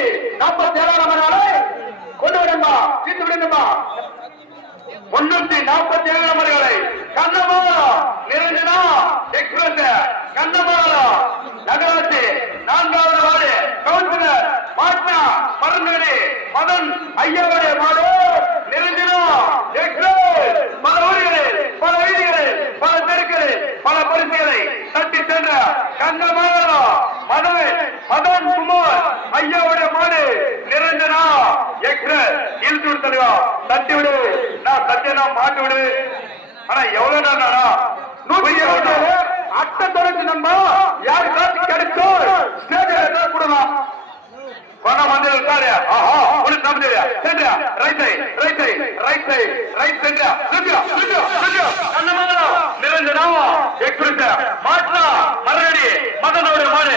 347 நம்பர்களை கொண்டு விடுமா, தீர்த்து விடுமா. 347 நம்பர்களை கண்ணமாலா நிரஞ்சனா எக்ஸ்பிரஸ் கண்ணமாலா நகராட்சி 4வது வார்டு கவுன்சிலர் பாட்னா மருந்தடி மதன் ஐயாவுடைய மாடு நிரஞ்சனா எக்ஸ்பிரஸ். பல ஊர்களில் பல வீதிகளில் பல தெருக்களில் பல பரிசுகளை தட்டி சென்ற கண்ணமாலா மதன் குமார் ஐயாவுடைய மாடு நிரஞ்சனா எக்ஸ்பிரஸ். இழுத்து விடுத்தா தட்டி விடு, நான் சத்தியனா மாட்டு விடு. ஆனா எவ்வளவு நாளா 120 அட்டை தொடர்ச்சி நண்பா. யாரு காட்சி கிடைச்சோ ஸ்டேஜ்ல கூடலாம் பணம் வந்து இருக்காரு. ஆஹா ஒரு number centre right side right side right side right centre Niranjana express மாட்னா மரடி மதனோட மாடு